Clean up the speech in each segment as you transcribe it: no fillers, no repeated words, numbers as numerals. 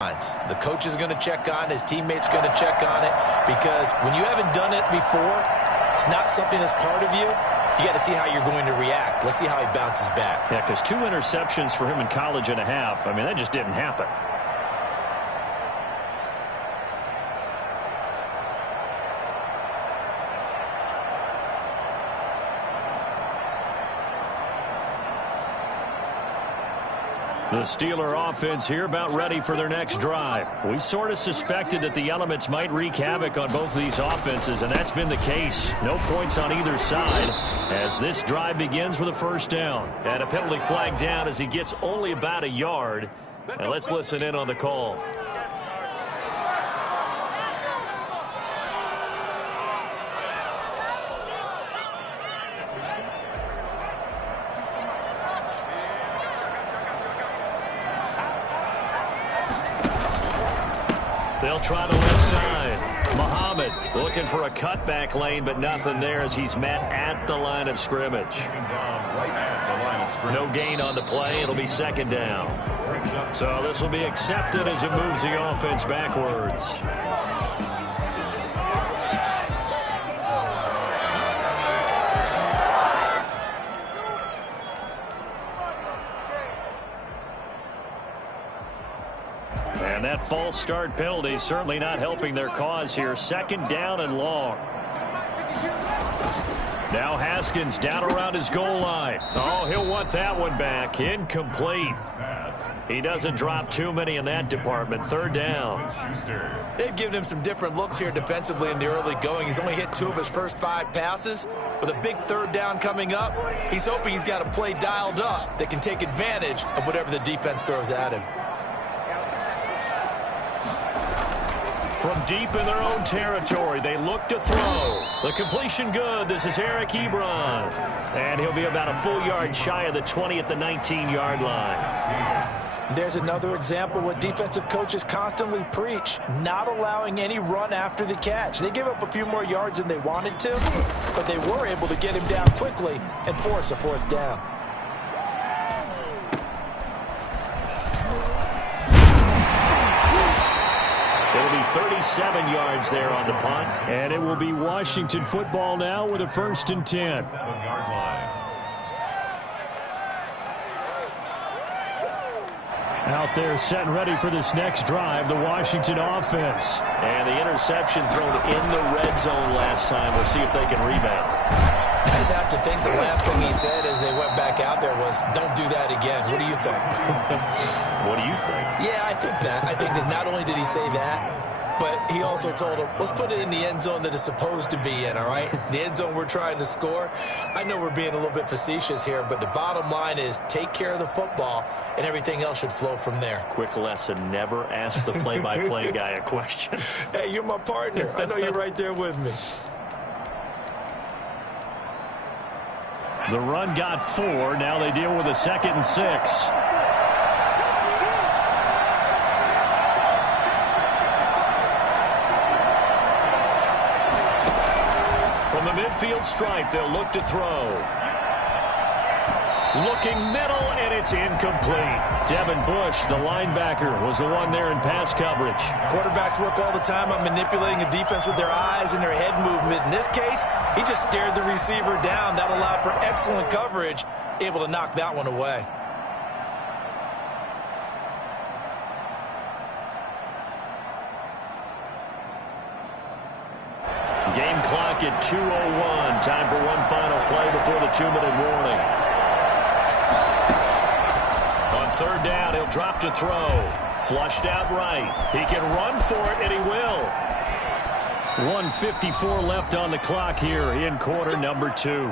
The coach is going to check on it. His teammate's going to check on it, because when you haven't done it before, it's not something that's part of you. You got to see how you're going to react. Let's see how he bounces back. Yeah, because 2 interceptions for him in college and a half. I mean, that just didn't happen. The Steeler offense here about ready for their next drive. We sort of suspected that the elements might wreak havoc on both of these offenses, and that's been the case. No points on either side as this drive begins with a first down. And a penalty flag down as he gets only about a yard. And let's listen in on the call. They'll try the left side. Muhammad looking for a cutback lane, but nothing there as he's met at the line of scrimmage. No gain on the play. It'll be second down. So this will be accepted as it moves the offense backwards. And that false start penalty certainly not helping their cause here. Second down and long. Now Haskins down around his goal line. Oh, he'll want that one back. Incomplete. He doesn't drop too many in that department. Third down. They've given him some different looks here defensively in the early going. He's only hit 2 of his first 5 passes. With a big third down coming up, he's hoping he's got a play dialed up that can take advantage of whatever the defense throws at him. From deep in their own territory, they look to throw. The completion good. This is Eric Ebron. And he'll be about a full yard shy of the 20 at the 19-yard line. There's another example what defensive coaches constantly preach, not allowing any run after the catch. They gave up a few more yards than they wanted to, but they were able to get him down quickly and force a fourth down. It'll be 37 yards there on the punt. And it will be Washington football now with a 1st and 10. Out there set and ready for this next drive, the Washington offense. And the interception thrown in the red zone last time. We'll see if they can rebound. I just have to think the last thing he said as they went back out there was, don't do that again. What do you think? What do you think? Yeah, I think that. I think that not only did he say that, but he also told him, let's put it in the end zone that it's supposed to be in, all right? The end zone we're trying to score. I know we're being a little bit facetious here, but the bottom line is take care of the football, and everything else should flow from there. Quick lesson, never ask the play-by-play guy a question. Hey, you're my partner. I know you're right there with me. The run got 4. Now they deal with a 2nd and 6. From the midfield stripe, they'll look to throw. Looking middle, and it's incomplete. Devin Bush, the linebacker, was the one there in pass coverage. Quarterbacks work all the time on manipulating a defense with their eyes and their head movement. In this case, he just stared the receiver down. That allowed for excellent coverage, able to knock that one away. Game clock at 2:01. Time for one final play before the 2-minute warning. On third down, he'll drop to throw. Flushed out right. He can run for it, and he will. 1:54 left on the clock here in quarter number 2.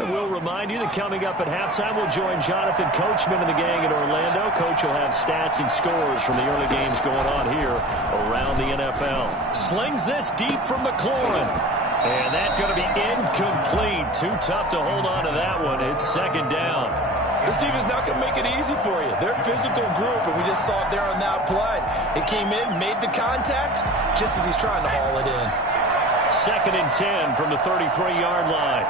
And we'll remind you that coming up at halftime, we'll join Jonathan Coachman and the gang in Orlando. Coach will have stats and scores from the early games going on here around the NFL. Slings this deep from McLaurin. And that's going to be incomplete. Too tough to hold on to that one. It's 2nd down. This defense not going to make it easy for you. They're a physical group, and we just saw it there on that play. It came in, made the contact, just as he's trying to haul it in. 2nd and 10 from the 33-yard line.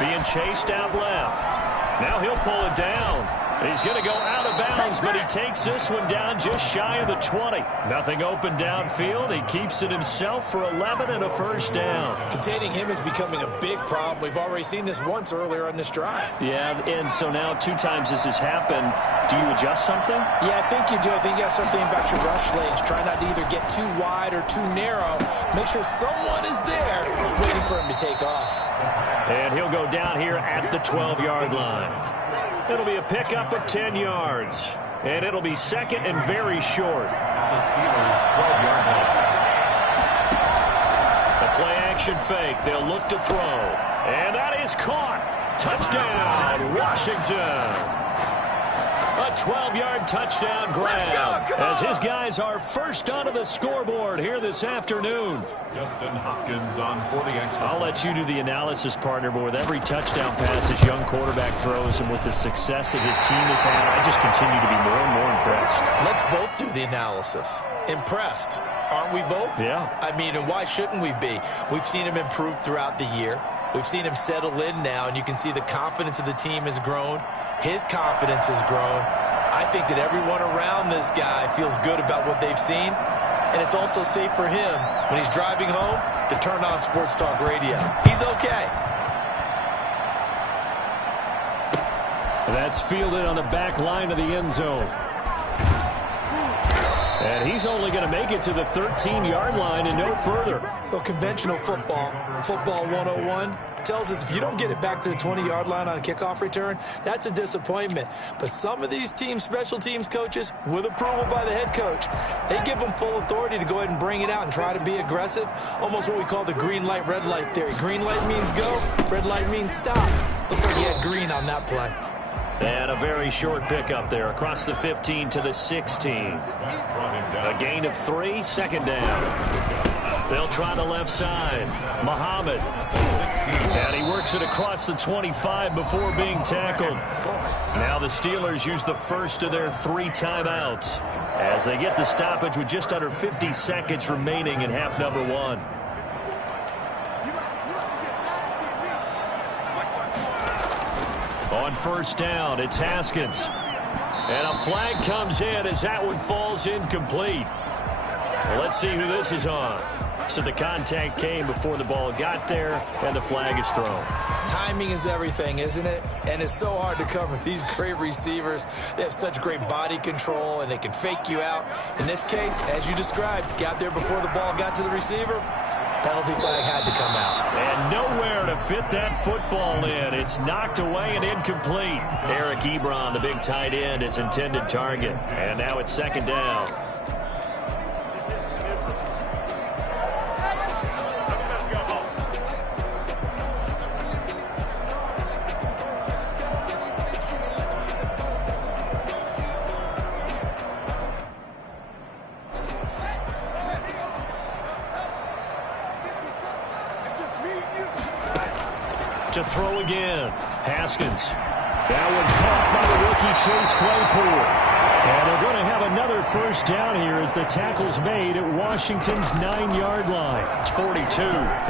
being chased out left. Now he'll pull it down. He's going to go out of bounds, but he takes this one down just shy of the 20. Nothing open downfield. He keeps it himself for 11 and a first down. Containing him is becoming a big problem. We've already seen this once earlier on this drive. Yeah, and so now 2 times this has happened. Do you adjust something? Yeah, I think you do. I think you have something about your rush lanes. Try not to either get too wide or too narrow. Make sure someone is there waiting for him to take off. And he'll go down here at the 12-yard line. It'll be a pickup of 10 yards. And it'll be second and very short. The Steelers' 12-yard line. A play-action fake. They'll look to throw. And that is caught. Touchdown, Washington. A 12-yard touchdown grab as his guys are first onto the scoreboard here this afternoon. Justin Hopkins on 40 extra. I'll let you do the analysis, partner, but with every touchdown pass his young quarterback throws and with the success that his team has had, I just continue to be more and more impressed. Let's both do the analysis. Impressed. Aren't we both? Yeah. I mean, and why shouldn't we be? We've seen him improve throughout the year. We've seen him settle in now, and you can see the confidence of the team has grown. His confidence has grown. I think that everyone around this guy feels good about what they've seen, and it's also safe for him when he's driving home to turn on Sports Talk Radio. He's okay. That's fielded on the back line of the end zone. And he's only going to make it to the 13-yard line and no further. Well, conventional football 101, tells us if you don't get it back to the 20-yard line on a kickoff return, that's a disappointment. But some of these special teams coaches, with approval by the head coach, they give them full authority to go ahead and bring it out and try to be aggressive, almost what we call the green light, red light theory. Green light means go, red light means stop. Looks like he had green on that play. And a very short pickup there across the 15 to the 16. A gain of 3, second down. They'll try the left side. Muhammad. And he works it across the 25 before being tackled. Now the Steelers use the first of their 3 timeouts as they get the stoppage with just under 50 seconds remaining in half number 1. On first down, it's Haskins. And a flag comes in as that one falls incomplete. Well, let's see who this is on. So the contact came before the ball got there, and the flag is thrown. Timing is everything, isn't it? And it's so hard to cover these great receivers. They have such great body control, and they can fake you out. In this case, as you described, got there before the ball got to the receiver. Penalty flag had to come out. And nowhere to fit that football in. It's knocked away and incomplete. Eric Ebron, the big tight end, is intended target. And now it's second down. To throw again. Haskins. That one caught by the rookie Chase Claypool. And they're going to have another first down here as the tackle's made at Washington's 9-yard line. It's 42.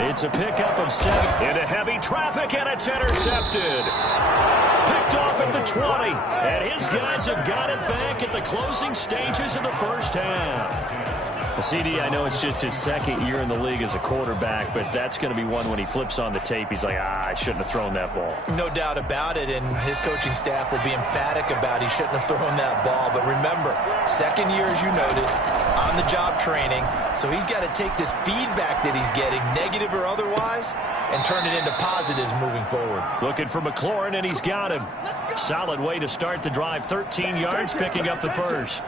It's a pickup of 7 into heavy traffic, and it's intercepted. Picked off at the 20. And his guys have got it back at the closing stages of the first half. CD, I know it's just his second year in the league as a quarterback, but that's going to be one when he flips on the tape. He's like, I shouldn't have thrown that ball. No doubt about it, and his coaching staff will be emphatic about he shouldn't have thrown that ball. But remember, second year, as you noted, on-the-job training, so he's got to take this feedback that he's getting, negative or otherwise, and turn it into positives moving forward. Looking for McLaurin, and he's got him. Solid way to start the drive. 13 yards, picking up the first.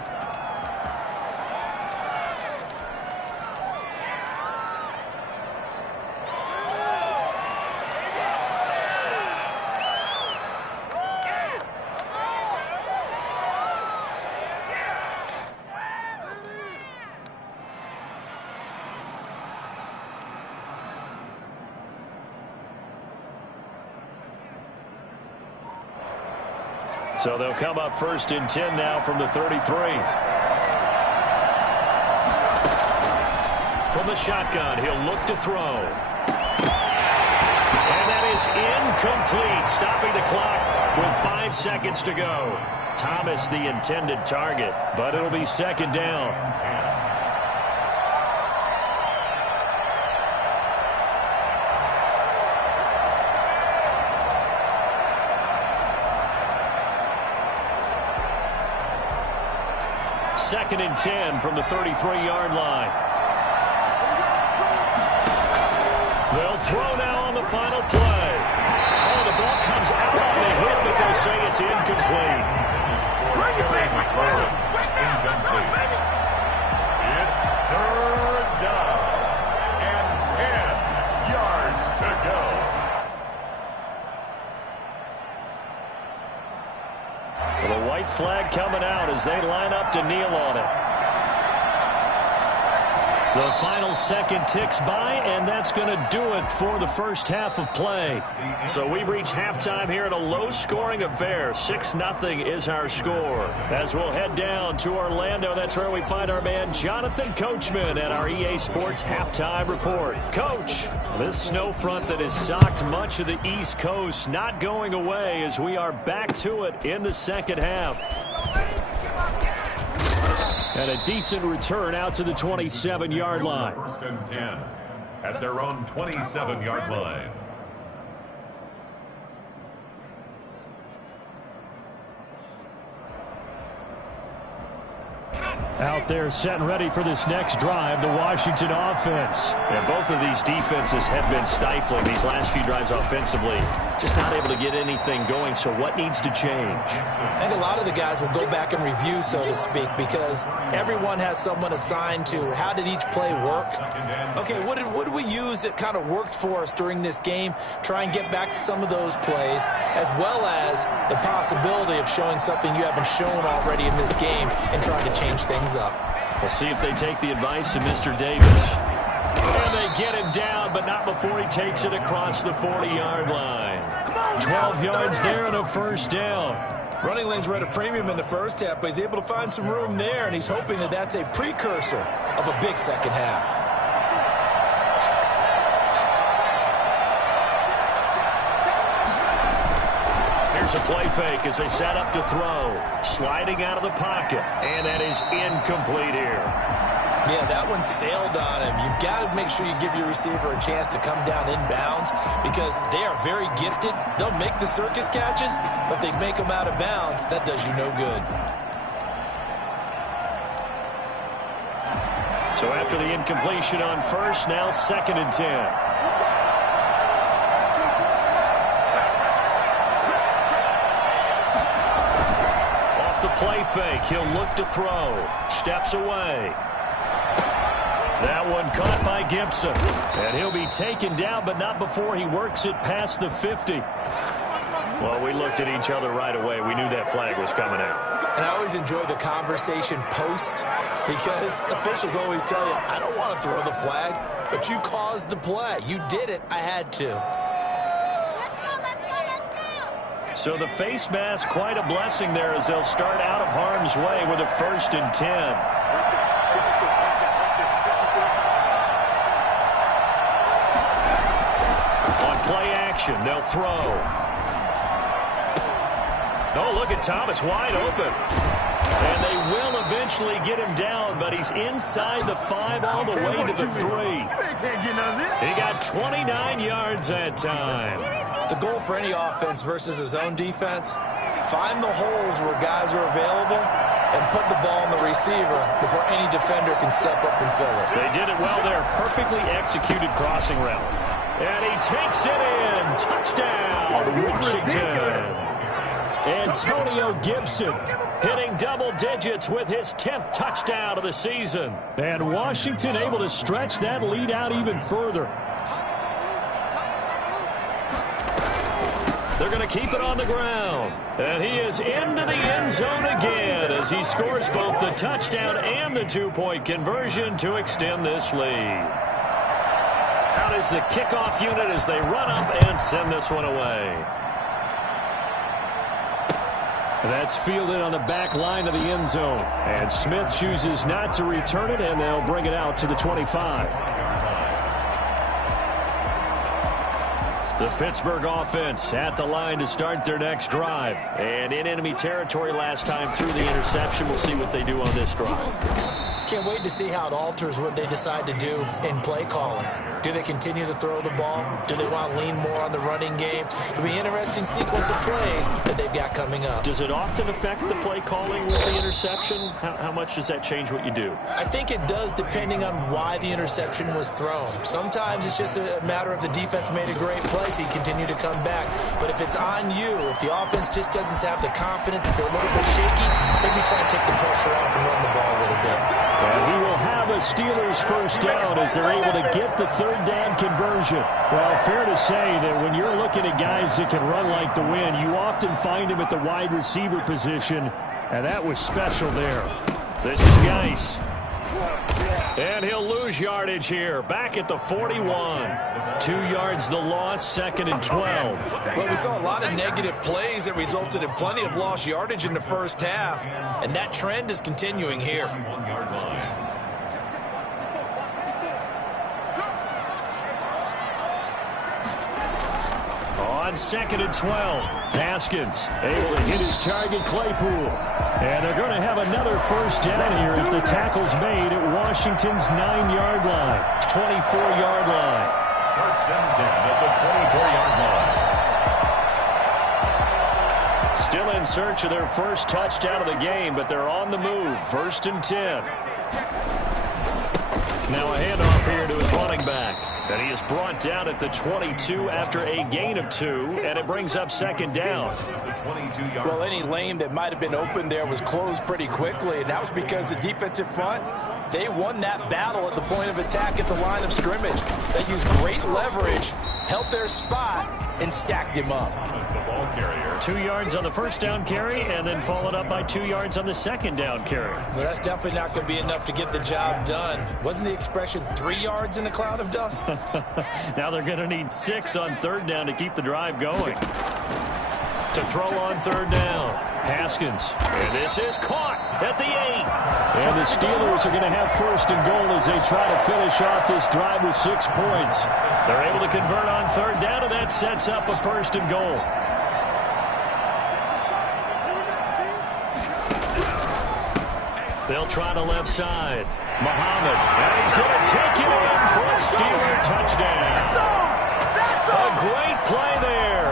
So they'll come up first and 10 now from the 33. From the shotgun, he'll look to throw. And that is is incomplete, stopping the clock with 5 seconds to go. Thomas the intended target, but it'll be second down. Second and 10 from the 33-yard line. They'll throw now on the final play. Oh, the ball comes out on the hit, but they'll say it's incomplete. Incomplete. It's third down and 10 yards to go. Well, the white flag coming out as they line up to kneel on it. The final second ticks by, and that's going to do it for the first half of play. So we've reached halftime here in a low-scoring affair. 6-0 is our score. As we'll head down to Orlando, that's where we find our man Jonathan Coachman at our EA Sports Halftime Report. Coach, this snow front that has socked much of the East Coast not going away as we are back to it in the second half. And a decent return out to the 27-yard line. First and 10 at their own 27-yard line. Out there set and ready for this next drive, the Washington offense. And both of these defenses have been stifling these last few drives offensively. Just not able to get anything going, so what needs to change? I think a lot of the guys will go back and review, so to speak, because everyone has someone assigned to how did each play work. Okay, what did we use that kind of worked for us during this game? Try and get back to some of those plays, as well as the possibility of showing something you haven't shown already in this game and trying to change things up. We'll see if they take the advice of Mr. Davis. And they get him down, but not before he takes it across the 40-yard line. 12 yards there and a first down. Running lanes were at a premium in the first half, but he's able to find some room there, and he's hoping that that's a precursor of a big second half. Here's a play fake as they set up to throw. Sliding out of the pocket, and that is incomplete here. Yeah, that one sailed on him. You've got to make sure you give your receiver a chance to come down inbounds because they are very gifted. They'll make the circus catches, but they make them out of bounds. That does you no good. So after the incompletion on first, now second and 10. Off the play fake, he'll look to throw. Steps away. That one caught by Gibson. And he'll be taken down, but not before he works it past the 50. Well, we looked at each other right away. We knew that flag was coming out. And I always enjoy the conversation post because officials always tell you, I don't want to throw the flag, but you caused the play. You did it. I had to. So the face mask, quite a blessing there as they'll start out of harm's way with a first and 10. Play action. They'll throw. Oh, look at Thomas wide open. And they will eventually get him down, but he's inside the 5 all the way to the 3. He got 29 yards that time. The goal for any offense versus his own defense, find the holes where guys are available and put the ball on the receiver before any defender can step up and fill it. They did it well there. Perfectly executed crossing route. And he takes it in. Touchdown, Washington. Antonio Gibson hitting double digits with his 10th touchdown of the season. And Washington able to stretch that lead out even further. They're going to keep it on the ground. And he is into the end zone again as he scores both the touchdown and the 2-point conversion to extend this lead. Out is the kickoff unit as they run up and send this one away. That's fielded on the back line of the end zone. And Smith chooses not to return it, and they'll bring it out to the 25. The Pittsburgh offense at the line to start their next drive. And in enemy territory last time through the interception. We'll see what they do on this drive. Can't wait to see how it alters what they decide to do in play calling. Do they continue to throw the ball? Do they want to lean more on the running game? It'll be an interesting sequence of plays that they've got coming up. Does it often affect the play calling with the interception? How much does that change what you do? I think it does depending on why the interception was thrown. Sometimes it's just a matter of the defense made a great play, so you continue to come back. But if it's on you, if the offense just doesn't have the confidence, if they're a little bit shaky, maybe try and take the pressure off and run the ball a little bit. And he will have a Steelers first down as they're able to get the third down conversion. Well, fair to say that when you're looking at guys that can run like the wind, you often find him at the wide receiver position, and that was special there. This is Geis. And he'll lose yardage here. Back at the 41. 2 yards the loss, 2nd and 12. Well, we saw a lot of negative plays that resulted in plenty of lost yardage in the first half, and that trend is continuing here. 1 yard line. On 2nd and 12, Haskins able to hit his target, Claypool. And they're going to have another first down here as the tackle's made at Washington's 9-yard line, 24-yard line. First and 10 at the 24-yard line. Still in search of their first touchdown of the game, but they're on the move. 1st and 10. Now a handoff here to his running back. And he is brought down at the 22 after a gain of 2, and it brings up 2nd down. Well, any lane that might have been open there was closed pretty quickly, and that was because the defensive front, they won that battle at the point of attack at the line of scrimmage. They used great leverage, held their spot, and stacked him up. The ball carrier. 2 yards on the first down carry, and then followed up by 2 yards on the second down carry. Well, that's definitely not going to be enough to get the job done. Wasn't the expression 3 yards in a cloud of dust? Now they're going to need 6 on 3rd down to keep the drive going. To throw on 3rd down, Haskins. And this is caught at the 8. And the Steelers are going to have 1st and goal as they try to finish off this drive with 6 points. They're able to convert on 3rd down, and that sets up a 1st and goal. They'll try the left side. Muhammad, and he's going to take it in for a Steeler touchdown. A great play there.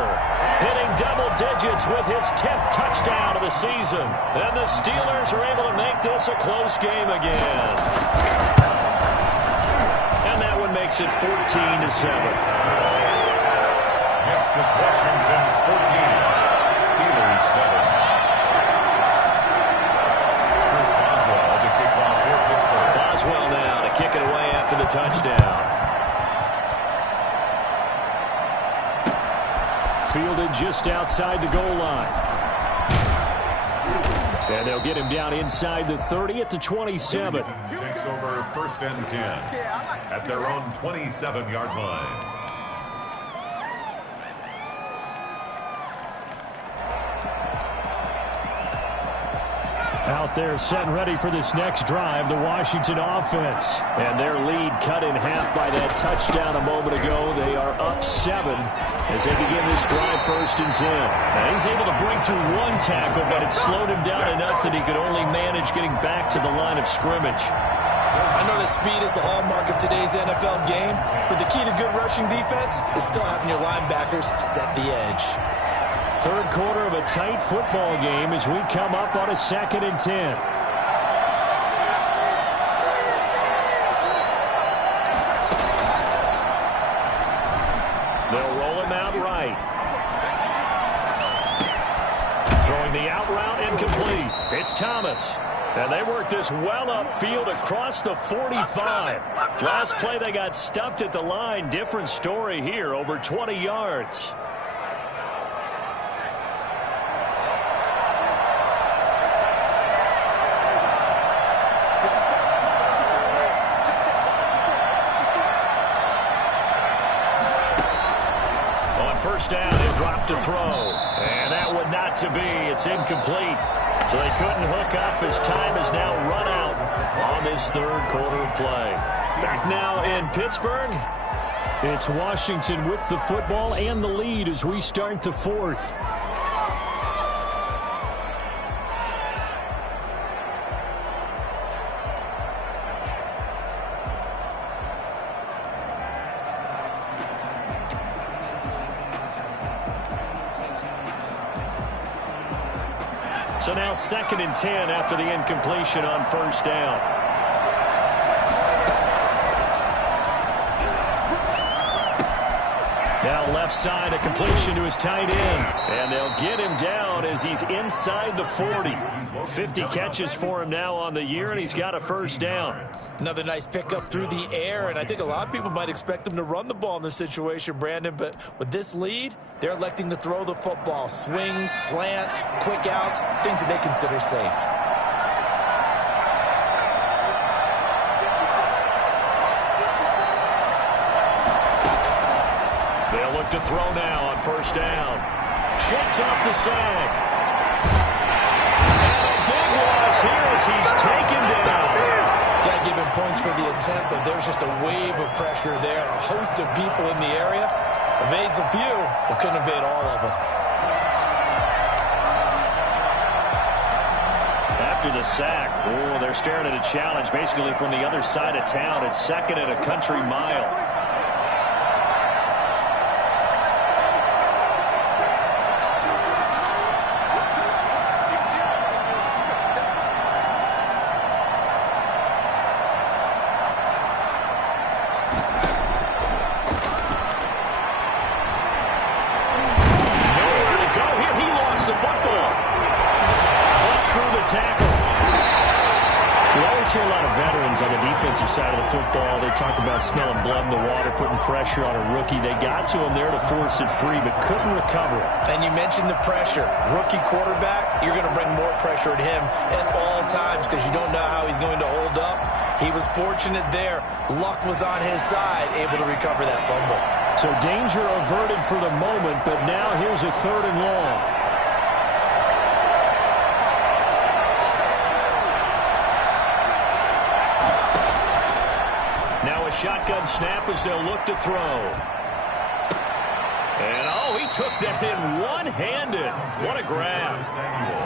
Hitting double digits with his 10th touchdown of the season. And the Steelers are able to make this a close game again. And that one makes it 14-7. Next is Washington 14. Steelers 7. Boswell now to kick it away after the touchdown. Fielded just outside the goal line. And they'll get him down inside the 30 at the 27. Takes over 1st and 10 at their own 27-yard line. Out there set and ready for this next drive, the Washington offense. And their lead cut in half by that touchdown a moment ago. They are up 7 as they begin this drive 1st and 10. Now he's able to break through 1 tackle, but it slowed him down enough that he could only manage getting back to the line of scrimmage. I know that speed is the hallmark of today's NFL game, but the key to good rushing defense is still having your linebackers set the edge. 3rd quarter of a tight football game as we come up on a 2nd and 10. They'll roll him out right. Throwing the out route incomplete. It's Thomas. And they work this well upfield across the 45. Last play they got stuffed at the line. Different story here, over 20 yards. First down, and dropped to throw. And that one not to be. It's incomplete. So they couldn't hook up as time has now run out on this 3rd quarter of play. Back now in Pittsburgh. It's Washington with the football and the lead as we start the fourth. So now 2nd and 10 after the incompletion on first down. Now left side, a completion to his tight end. And they'll get him down as he's inside the 40. 50 catches for him now on the year, and he's got a first down. Another nice pickup through the air, and I think a lot of people might expect him to run the ball in this situation, Brandon, but with this lead, they're electing to throw the football. Swings, slants, quick outs, things that they consider safe. They'll look to throw now on first down. Checks off the sag. And a big loss here as he's taken down. Got to give him points for the attempt, but there's just a wave of pressure there. A host of people in the area. Evades a few, but couldn't evade all of them. After the sack, they're staring at a challenge basically from the other side of town. It's 2nd and a country mile. Side of the football, they talk about smelling blood in the water, putting pressure on a rookie. They got to him there to force it free, but couldn't recover it. And you mentioned the pressure. Rookie quarterback, you're going to bring more pressure at him at all times because you don't know how he's going to hold up. He was fortunate there. Luck was on his side, able to recover that fumble. So danger averted for the moment, but now here's a 3rd and long. Shotgun snap as they'll look to throw. And, he took that in one-handed. What a grab.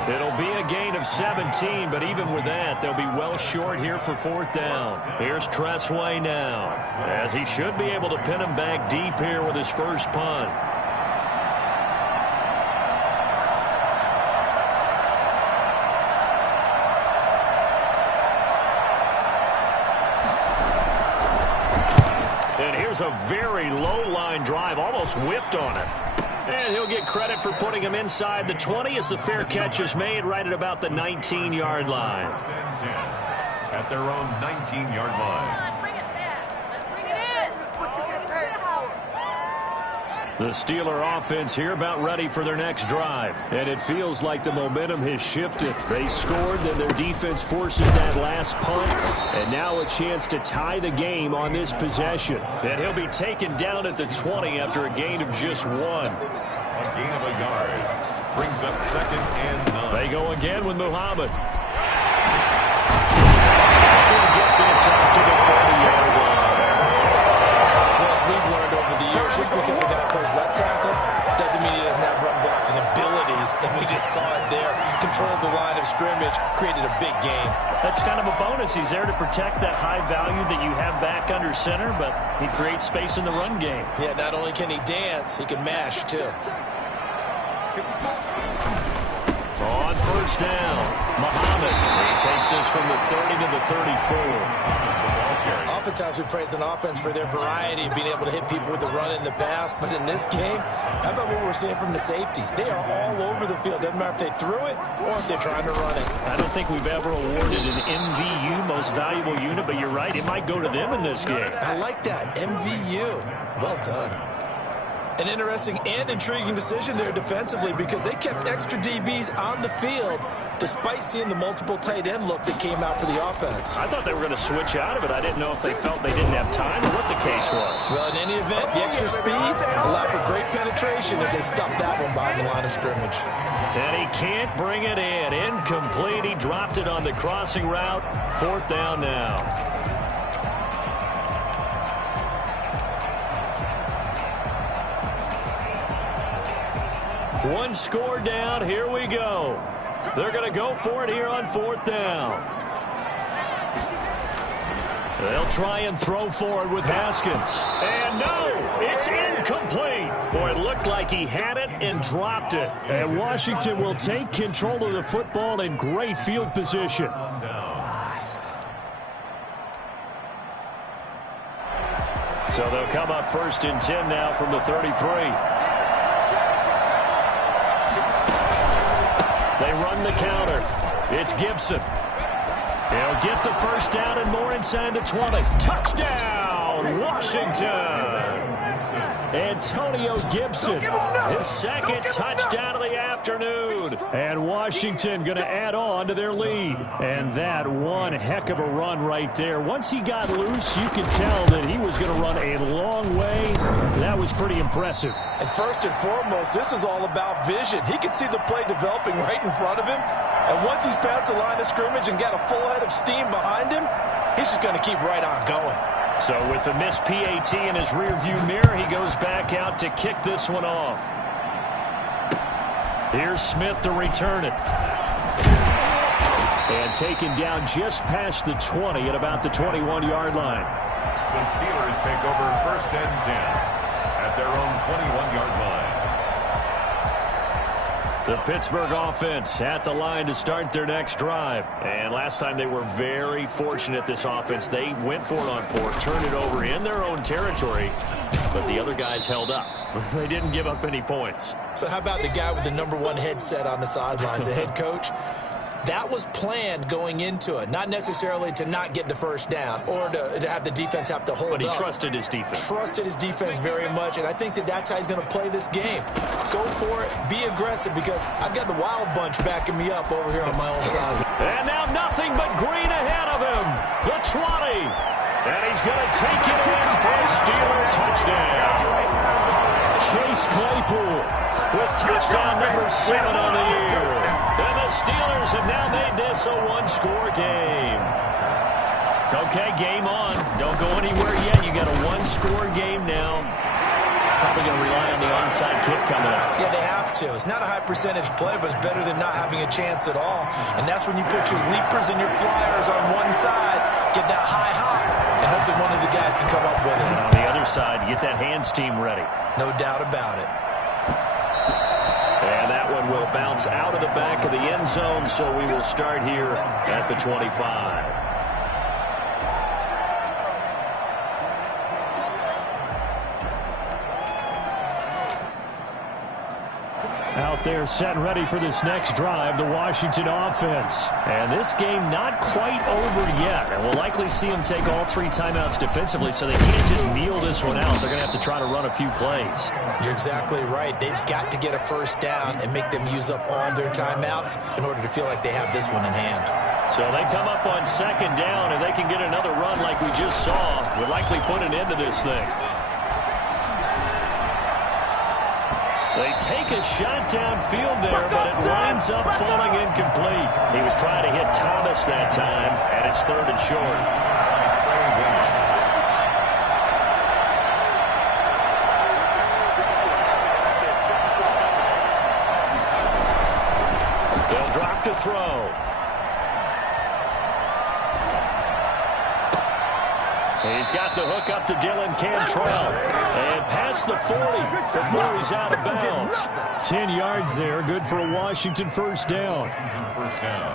It'll be a gain of 17, but even with that, they'll be well short here for 4th down. Here's Tressway now, as he should be able to pin him back deep here with his first punt. A very low-line drive, almost whiffed on it. And he'll get credit for putting him inside the 20 as the fair catch is made right at about the 19-yard line. At their own 19-yard line. The Steeler offense here about ready for their next drive. And it feels like the momentum has shifted. They scored, then their defense forces that last punt. And now a chance to tie the game on this possession. And he'll be taken down at the 20 after a gain of just 1. A gain of a yard. Brings up 2nd and 9. They go again with Muhammad. He'll get this up to the 30-yard line. We've learned over the years, just because a guy plays left tackle doesn't mean he doesn't have run blocking abilities, and we just saw it there. Controlled the line of scrimmage, created a big gain. That's kind of a bonus. He's there to protect that high value that you have back under center, but he creates space in the run game. Yeah, not only can he dance, he can mash, too. On first down, Muhammad. He takes this from the 30 to the 34. Oftentimes we praise an offense for their variety of being able to hit people with the run in the pass, but in this game, how about what we're seeing from the safeties? They are all over the field. Doesn't matter if they threw it or if they're trying to run it. I don't think we've ever awarded an MVU, most valuable unit, but you're right, it might go to them in this game. I like that, MVU. Well done. An interesting and intriguing decision there defensively because they kept extra DBs on the field despite seeing the multiple tight end look that came out for the offense. I thought they were going to switch out of it. I didn't know if they felt they didn't have time or what the case was. Well, in any event, the extra speed allowed for great penetration as they stuffed that one behind the line of scrimmage. And he can't bring it in. Incomplete. He dropped it on the crossing route. 4th down now. One score down. Here we go. They're going to go for it here on 4th down. They'll try and throw forward with Haskins. And no, it's incomplete. Boy, it looked like he had it and dropped it. And Washington will take control of the football in great field position. So they'll come up 1st and 10 now from the 33. They run the counter. It's Gibson. He'll get the first down and more inside the 20. Touchdown, Washington. Antonio Gibson, his 2nd touchdown of the afternoon. And Washington going to add on to their lead. And that one heck of a run right there. Once he got loose, you could tell that he was going to run a long way. That was pretty impressive. And first and foremost, this is all about vision. He could see the play developing right in front of him. And once he's past the line of scrimmage and got a full head of steam behind him, he's just going to keep right on going. So with the missed PAT in his rearview mirror, he goes back out to kick this one off. Here's Smith to return it. And taken down just past the 20 at about the 21-yard line. The Steelers take over 1st and 10 at their own 21-yard line. The Pittsburgh offense at the line to start their next drive. And last time they were very fortunate, this offense. They went for it on 4th, turned it over in their own territory, but the other guys held up. They didn't give up any points. So how about the guy with the #1 headset on the sidelines, the head coach? That was planned going into it, not necessarily to not get the first down or to have the defense have to hold up. But he trusted his defense. Trusted his defense very much, and I think that's how he's going to play this game. Go for it, be aggressive, because I've got the Wild Bunch backing me up over here on my own side. And now nothing but green ahead of him. The 20. And he's going to take it in for a Steeler touchdown. Chase Claypool with touchdown number 7 on the year. And the Steelers have now made this a one-score game. Okay, game on. Don't go anywhere yet. You got a one-score game now. Probably going to rely on the onside kick coming up. Yeah, they have to. It's not a high-percentage play, but it's better than not having a chance at all. And that's when you put your leapers and your flyers on one side, get that high hop, and hope that one of the guys can come up with it. And on the other side, get that hands team ready. No doubt about it. And that one will bounce out of the back of the end zone, so we will start here at the 25. Out there set and ready for this next drive, the Washington offense. And this game not quite over yet. And we'll likely see them take all 3 timeouts defensively, so they can't just kneel this one out. They're going to have to try to run a few plays. You're exactly right. They've got to get a first down and make them use up all their timeouts in order to feel like they have this one in hand. So they come up on 2nd down, and they can get another run like we just saw. Would likely put an end to this thing. They take a shot downfield there, but it winds up falling incomplete. He was trying to hit Thomas that time, and it's 3rd and short. They'll drop to throw. He's got the hook up to Dylan Cantrell. And past the 40 before he's out of bounds. 10 yards there. Good for a Washington first down. First down.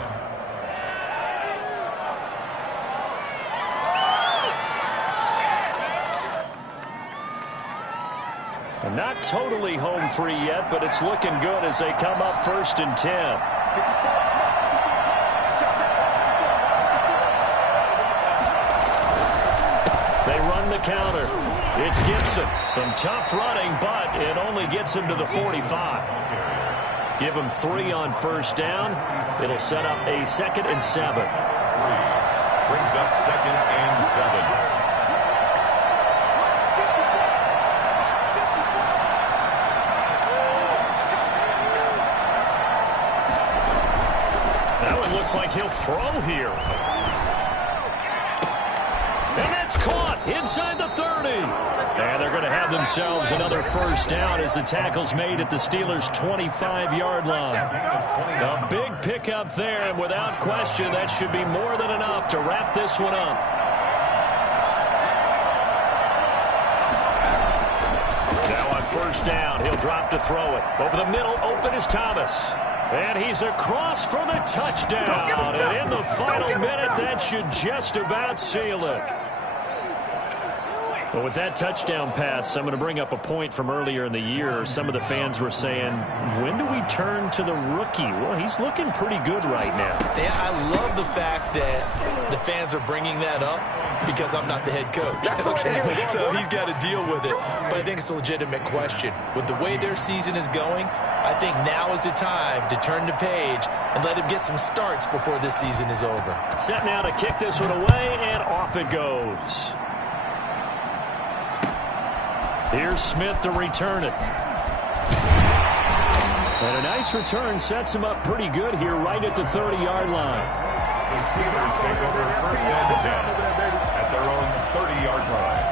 And not totally home free yet, but it's looking good as they come up 1st and 10. The counter. It's Gibson. Some tough running, but it only gets him to the 45. Give him 3 on first down. It'll set up a 2nd and 7. Brings up 2nd and 7. That one looks like he'll throw here. And that's caught. inside the 30. And they're going to have themselves another first down as the tackle's made at the Steelers' 25-yard line. A big pickup there, and without question, that should be more than enough to wrap this one up. Now on first down, he'll drop to throw it. Over the middle, open is Thomas. And he's across for the touchdown. And in the final minute, that should just about seal it. Well, with that touchdown pass, I'm going to bring up a point from earlier in the year. Some of the fans were saying, when do we turn to the rookie? Well, he's looking pretty good right now. Yeah, I love the fact that the fans are bringing that up because I'm not the head coach. Okay, so he's got to deal with it. But I think it's a legitimate question. With the way their season is going, I think now is the time to turn the page and let him get some starts before this season is over. Set now to kick this one away, and off it goes. Here's Smith to return it. And a nice return sets him up pretty good here right at the 30-yard line. The Steelers take over first and 10 at their own 30-yard line.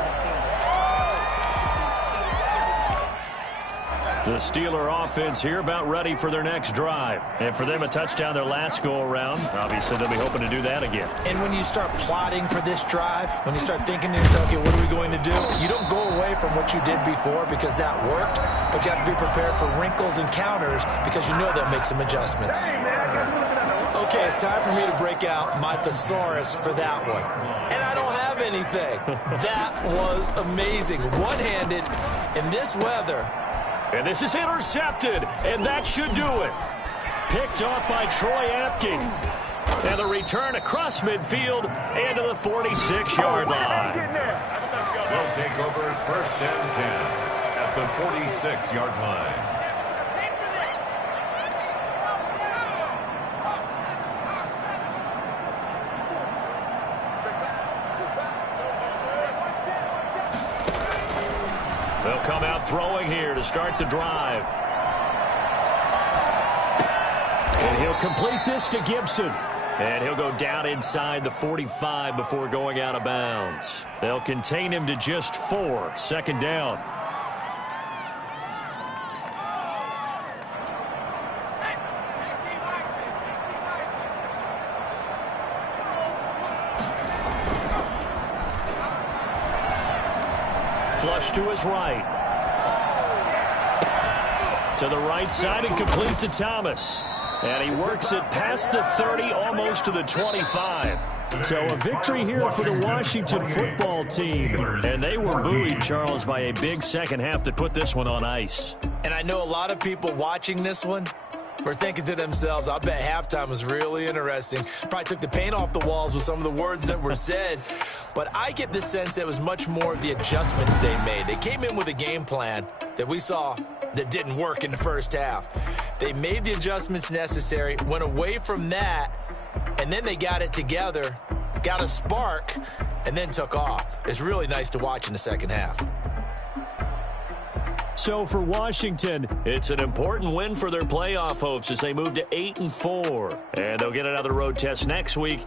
The Steeler offense here about ready for their next drive. And for them, a touchdown their last go-around. Obviously, they'll be hoping to do that again. And when you start plotting for this drive, when you start thinking to yourself, okay, what are we going to do? You don't go away from what you did before because that worked, but you have to be prepared for wrinkles and counters because you know they'll make some adjustments. Okay, it's time for me to break out my thesaurus for that one. And I don't have anything. That was amazing. One-handed in this weather. And this is intercepted, and that should do it. Picked off by Troy Apke. And the return across midfield and to the 46-yard line. They'll take over first and 10 at the 46-yard line. They'll come out throwing here to start the drive. And he'll complete this to Gibson. And he'll go down inside the 45 before going out of bounds. They'll contain him to just 4. Second down. Flush to his right. To the right side and complete to Thomas. And he works it past the 30, almost to the 25. So a victory here for the Washington football team. And they were buoyed, Charles, by a big second half that put this one on ice. And I know a lot of people watching this one were thinking to themselves, I bet halftime was really interesting. Probably took the paint off the walls with some of the words that were said. But I get the sense that it was much more of the adjustments they made. They came in with a game plan that we saw that didn't work in the first half. They made the adjustments necessary, went away from that, and then they got it together, got a spark, and then took off. It's really nice to watch in the second half. So for Washington, it's an important win for their playoff hopes as they move to 8-4. And they'll get another road test next week